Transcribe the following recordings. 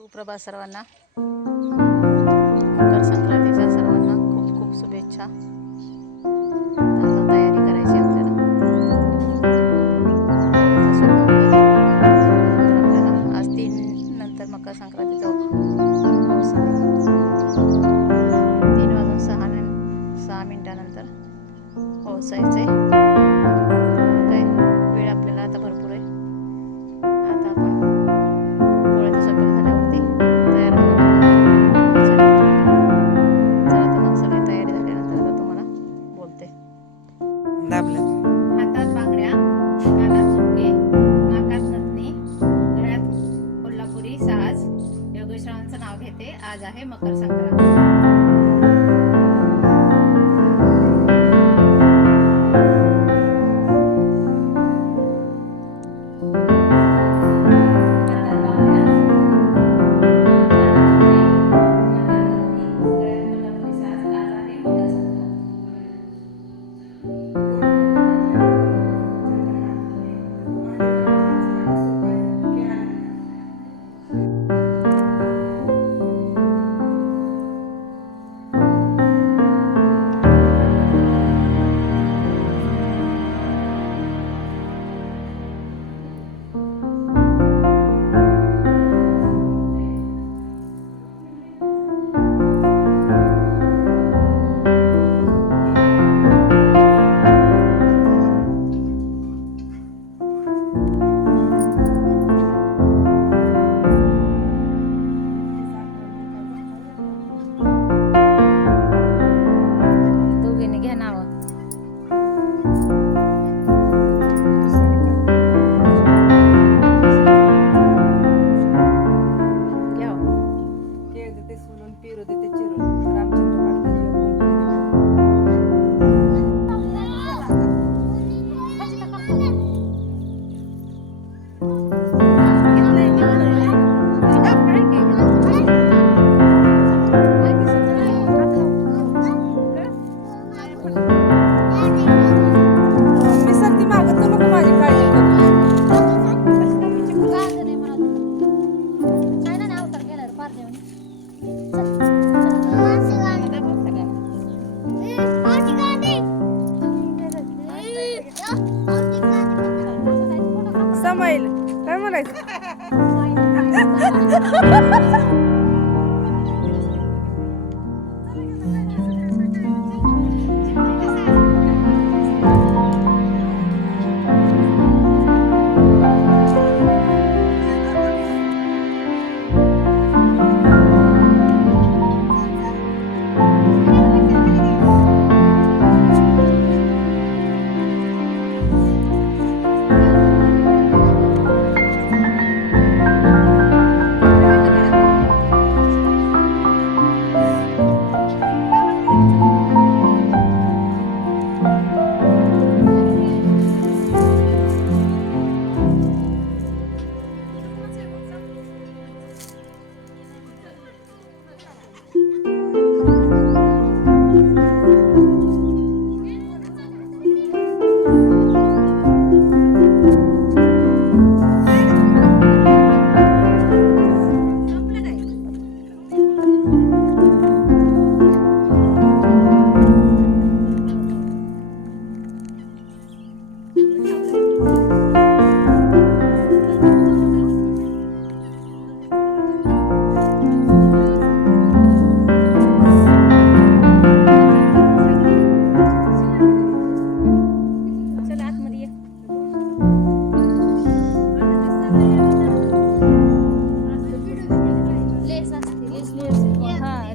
सुप्रभात सर्वांना. मकर संक्रांतीच्या सर्वांना खूप खूप शुभेच्छा. आता तयारी करायची आपल्याला. आपल्याला आज 3 नंतर मकर संक्रांतीचा पाऊस आहे. 3:06 मिनिटानंतर पोहोचायचे. काय वेळ आपल्याला आता भरपूर आहे. आता आपण पोळ्याचा स्वयंपाक झाल्यावरती तयार चला तर मग सगळी तयारी झाल्यानंतर आता तुम्हाला बोलते. हातात बांगड्या, कानात झुमके, नाकात नथनी, गळ्यात कोल्हापुरी साज. योगेश्वरांचं नाव घेते. आज आहे मकर संक्रांत. समाईल काय म्हणायचं.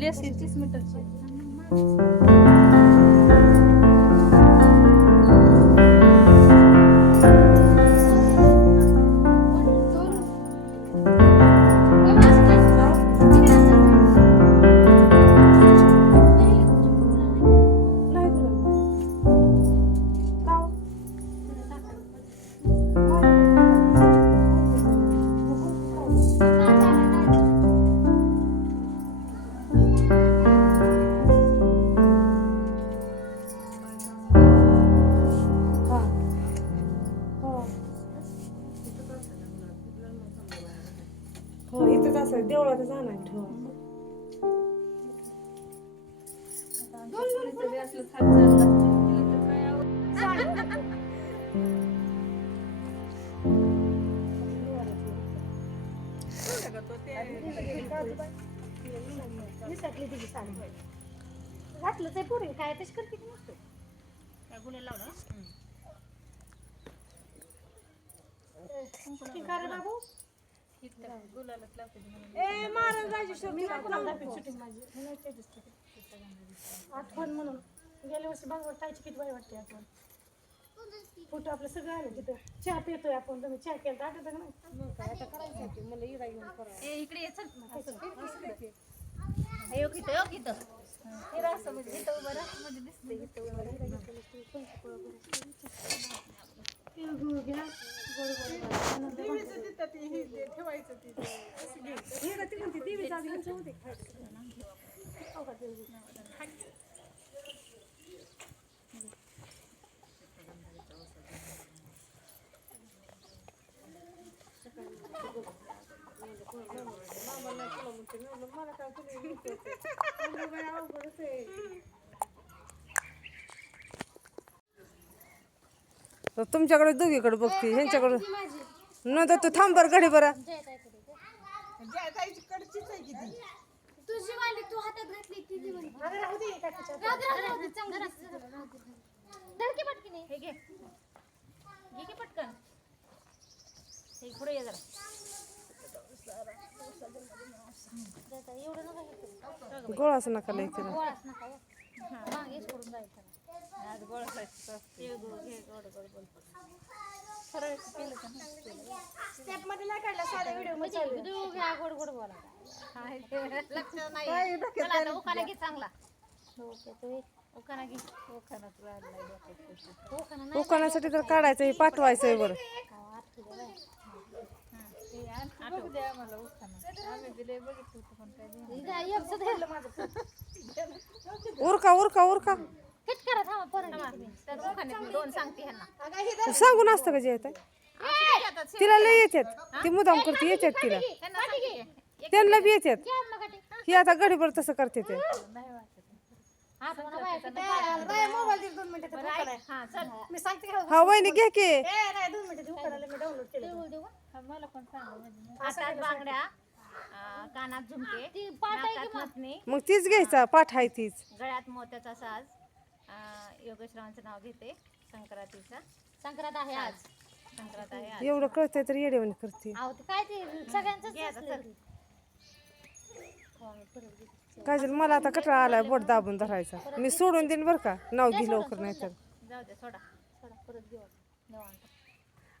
लेस 30 मीटरची. जवळच आणायला ठेवा घातलंच आहे पुरी काय तेच करते की नसतो काय गुन्हे लावलं बाबू आठवण म्हणून गेल्या वर्षी भागवत खायची किती भारी वाटते आपण फोटो आपलं सगळं आलं तिथं चहा पितोय आपण तुम्ही चहा केला आठवत का नाही आता करायचं मला इडा घेऊन करा इकडे ये चल योग इथं असं म्हणजे इथं उभं राहा म्हणजे दिसते इथं उभं राहा घ्या गोड तुमच्याकडे दोघीकडे बघते ह्यांच्याकडे नंतर तू थांब बरं घडी बरं तुझी वाली तू हातात घातली ती दिवाळी राहू दे धडकी पटकी नाही हे घे घे की पटकन हे पुढे ये जरा एवढं नका गोळाच नका लय तिला गोळाच नका मागेच करून जायचं आज गोळ खायचं घे गोड सरळ केलं का स्टेप मध्ये नाही काढला साधा व्हिडिओ म्हणजे घ्या गोड गोड बोला लक्ष नाही चला आता उखाणा घे चांगला ओके तो उखाणा घे उखाणा तुला आणलाय डोक्यात ओखाना दुकानासाठी तर काढायचं हे पाठवायचंय बरं आठवू द्या आम्हाला उखाणा आम्ही दिले बघितलं होतं पण काय उरका उरका उरका कित करा थांबा परत तर उखाण्यात मी दोन सांगते ह्यांना सांगून असतं का जे येत तिला लय येतात ती मुदाम करते येतात तिला त्यांना बी येतात ही आता गडीभर तसं करते ते मोबाईल 2 मिनिटं हा चल मी सांगते हा वहिनी घे की नाही 2 मिनिटं उकडायला मी डाउनलोड केलं मला पण सांग हातात बांगड्या कानात झुमके नाकात नथनी मग तीच घ्यायचा पाठ आहे तीच गळ्यात मोत्याचा साज योगेश्वरांचं नाव घेते संक्रांतीचा संक्रांत आहे आज संक्रांत आहे आज एवढं कळतंय तर येडेवणी करते अहो ते काय ते सगळ्यांचंच घे आता चल. काय झालं मला आता कटाळा आलाय बोट दाबून धरायचा मी सोडून देईन बरं का नाव घे लवकर नाही तर जाऊ दे सोडा सोडा परत घेऊ निवांत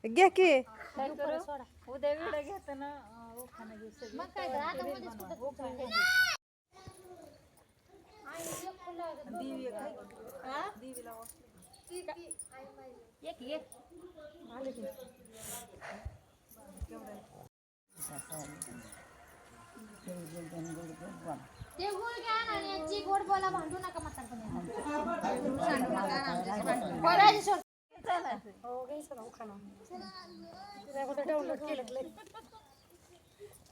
घ्या की काय करू उद्या वेळ घेताना उखाणा घे सगळी मग काय तर आता मध्येच कुठं एक एक ते गुळ घ्या आणि यांची गोड बोला भांडू नका म्हातारपणी हो घ्यायचं ना उखाणा तिला कुठं डाउनलोड केलं लय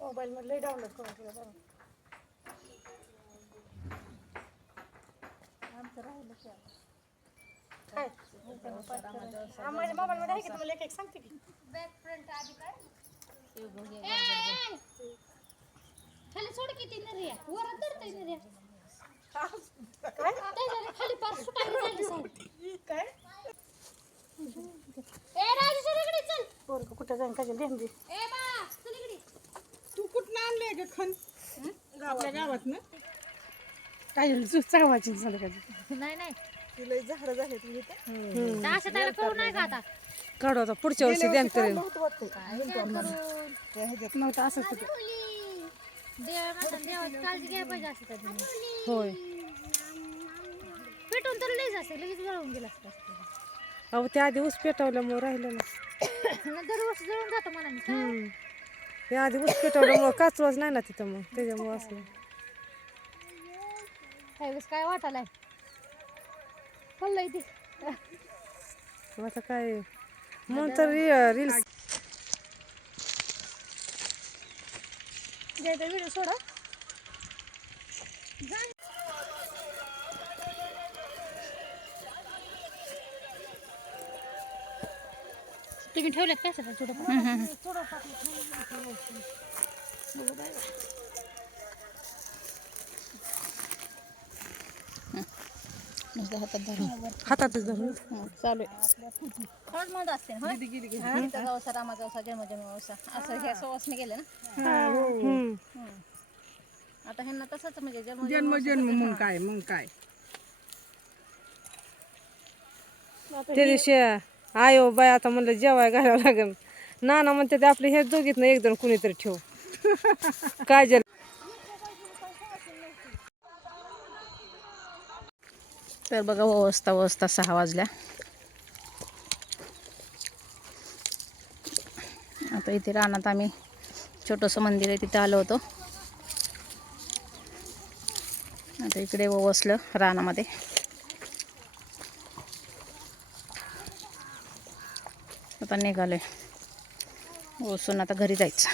मोबाईल मध्ये डाउनलोड करून केलं बरं काय माझ्या मोबाईल मध्ये आहे की तुम्हाला एक सांगते की बॅक फ्रंट आधी काय खाली सोड किती नरिया वर धरतय नरिया काय खाली पार सुटायला झाली साहेब काय ए राजेश्वर इकडे चल पोरग कुठं जाईन काय देन दे ए बा चल इकडे तू कुठं आणले ग खन आपल्या गावात ना काय झालं चावायची झालं का नाही नाही तिला झाड झाले तुम्ही असं त्याला करू नाही का आता काढू आता पुढच्या वर्षी ध्यान करेल नव्हतं असंच होतं देवाची काळजी घ्यायला पाहिजे असं त्याची होय पेटून तर लईच असेल लगेच जळून गेला असतं अहो त्या आधी ऊस पेटवल्यामुळे राहिलं ना दरवर्षी जळून जातो म्हणा मी त्या आधी ऊस पेटवल्यामुळे काचवाच नाही ना तिथं मग त्याच्यामुळे असं त्यावेळेस काय वाटायलाय पडलंय ते आता काय म्हणून तर रील्स घ्यायचा व्हिडिओ सोडा. तुम्ही ठेवल्यात काय सगळं थोडं थोडं टाकलं. हातात धरून हातातच धरून चालू आहे. हळद मध असते ना, गीता गावसा, रामा गावसा, जन्मजन्म गावसा असं ह्या सवासने गेले ना. आता ह्यांना तसंच म्हणजे जन्म जन्म मग काय त्या दिवशी आयो बाय आता म्हणलं जेवाय घालावं लागेल. नाना म्हणते ते आपले हेच दोघीत ना एक जण कुणीतरी ठेव. काजल तर बघा वाजता 6 वाजल्या. आता इथे रानात आम्ही छोटंसं मंदिर आहे तिथे आलो होतो. आता इकडे वसलं रानामध्ये. आता निघालोय ओसून आता घरी जायचं.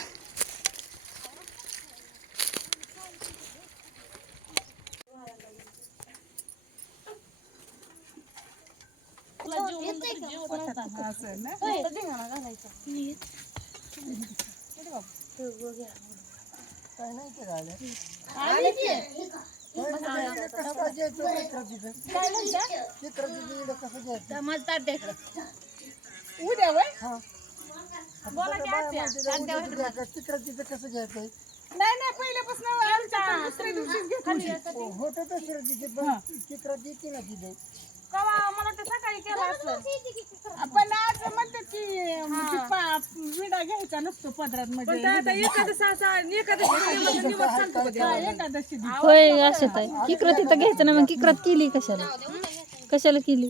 उद्या वय नाही नाही पहिल्यापासून आमच्या दुसऱ्या दिवशीच घेतली. कवा मला ते सकाळी केला असं. पण आज म्हणतात की विडा घ्यायचा नसतो पदरात मध्ये. एकादशी होय असं आहे. किकरत इथं घ्यायचं ना, मग किकरत केली कशाला केली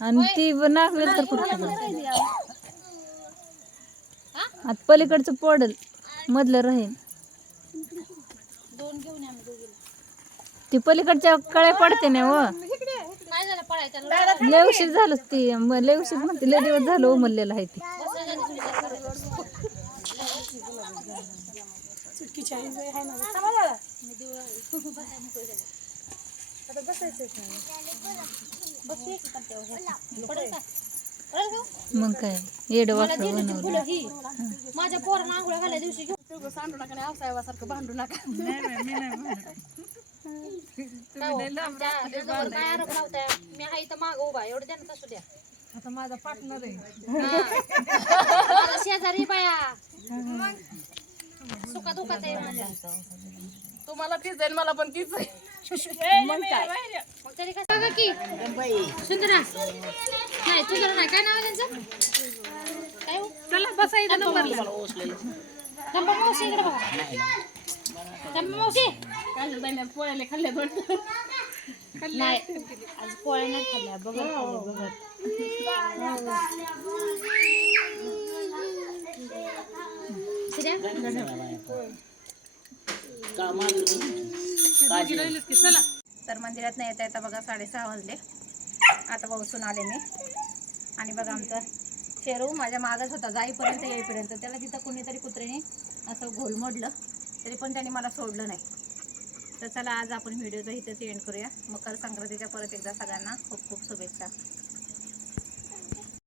आणि ती नागवेल तर कुठं आता पलीकडचं पडल मधलं राहील. ती पलीकडच्या कळे पडते ना व लय उशीर झालं ती लय उशीर म्हणते लय दिवस झालं उमरलेलं आहे ती. मग काय येड वाटलं बनवलं. माझ्या पोरांना आंघोळ घालाय दिवशी घेऊन सांडू नका आणि आवसायासारखं भांडू नका. काय आरोप लावताय? मी आहे इथं माग उभा, एवढं त्यांना असू द्या. आता माझा पार्टनर आहे. माझा शेजारी बाया सुका दुखात आहे माझ्या. तुम्हाला तीच आहे मला पण तीच आहे. मग तरी काय सांगा की सुंदरा नाही सुंदरा नाही काय नाव आहे त्यांचं काय हो? चला बसायचं नंबरला. चंपा मावशी इकडे बघा. चंपा मावशी पोळ्याला खाल्ले नाही आज पोळ्या नाही खाल्ल्या बघत तर मंदिरात नाही येता बघा 6:30 वाजले. आता बसून आले मी आणि बघा आमचा शेरू माझ्या मागच होता जाईपर्यंत येईपर्यंत. त्याला तिथं कुणीतरी कुत्र्याने असं घोल मोडलं तरी पण त्याने मला सोडलं नाही. तर चला आज आपण व्हिडिओचा इथेच एंड करूया. मकर संक्रांतीच्या परत एकदा सगळ्यांना खूप खूप शुभेच्छा.